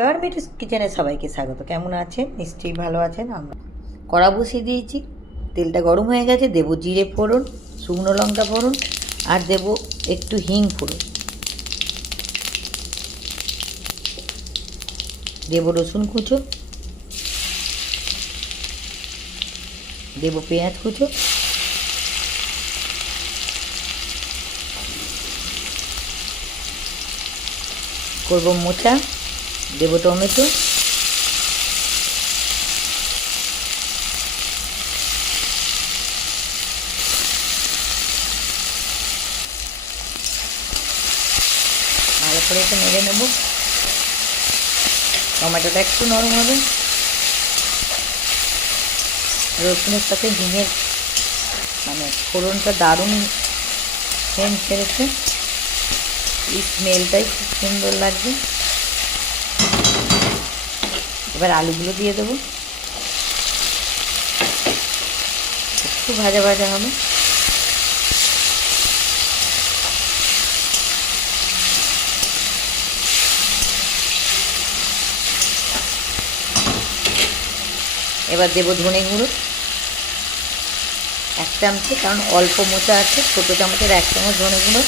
কার্মেটিস কিচেনে সবাইকে স্বাগত। কেমন আছেন? নিশ্চয়ই ভালো আছেন। আমরা কড়া বসিয়ে দিয়েছি, তেলটা গরম হয়ে গেছে। দেবো জিরে ফোড়ন, শুকনো লঙ্কা ফোড়ন, আর দেবো একটু হিং ফোড়ন। দেবো রসুন কুচো, দেবো পেঁয়াজ কুচো, করবো মোচা, দেবো টমেটো, ভালো করে একটু নেড়ে নেবো। টমেটোটা একটু নরম হবে। রসুনের সাথে ঝিঙের ফোড়নটা দারুণ সেন্ট ছেড়েছে, এই স্মেলটাই খুব সুন্দর লাগবে। এবার আলুগুলো দিয়ে দেবো, একটু ভাজা ভাজা হবে। এবার দেবো ধনে গুঁড়ো 1 চামচে, কারণ অল্প মোচা আছে। ছোটো চামচের 1 চামচ ধনে গুঁড়ো,